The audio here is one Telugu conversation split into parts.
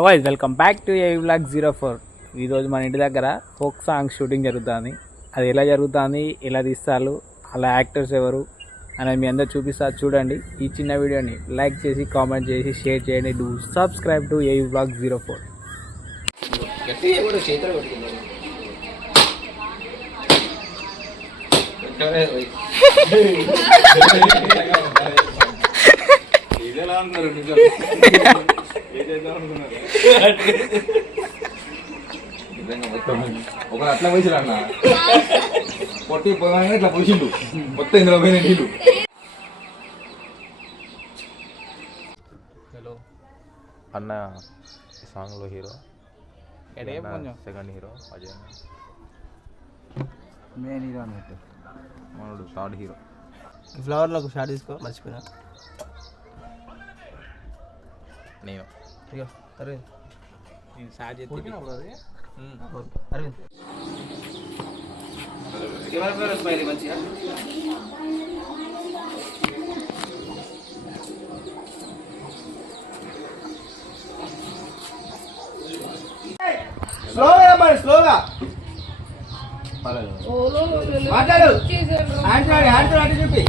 Wise welcome back to A block zero four ఈరోజు మన ఇంటి దగ్గర ఫోక్ సాంగ్ షూటింగ్ జరుగుతుంది. అది ఎలా జరుగుతుంది ఎలా తీస్తారు అలా యాక్టర్స్ ఎవరు అనేది మీ అందరు చూపిస్తా చూడండి. ఈ చిన్న వీడియోని లైక్ చేసి కామెంట్ చేసి షేర్ చేయండి. Do subscribe to A block zero four ఒక అట్లా అన్న. పొట్టి పోయినా ఇట్లా పోసిండు. మొత్తం ఇందులో పోయిన నీళ్ళు. హలో అన్న సాంగ్లో hero. Second hero Ajay main hero అన్నట్టు. మనోడు థర్డ్ హీరో ఫ్లవర్లకు షార్ట్ తీసుకో మర్చిపోయినా. నేను. ఇగో అరవింద్. నేను స్లోగా చెప్పండి స్లోగా మాట్లాడు. ఆంటీ ఆంటీ ఆంటీ చెప్పి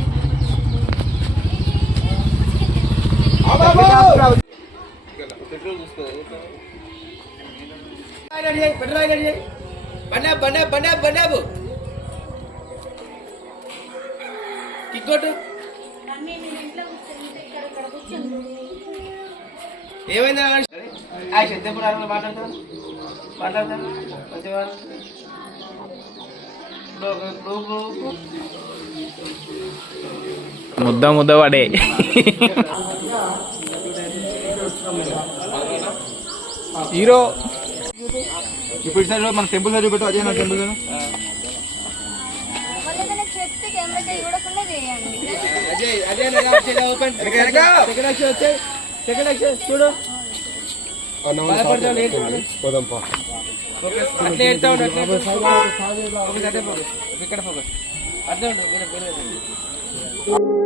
బండాబు బండాబు బండాబు బండాబు కిక్కొట్టు ఏమైందా యాక్షన్ ఎప్పుడు మాట్లాడతాను మాట్లాడతాను మంచిగా ముద్ద ముద్ద పడే. హీరో. ఇప్పుడు సైడ్ మన టెంపుల్ సైడ్ పెట్టు అజయ్ నా టెంపుల్ యాక్షన్ చూడు. అట్లే ఉండు, అట్లే. ఇక్కడ ఫోకస్ ఉండు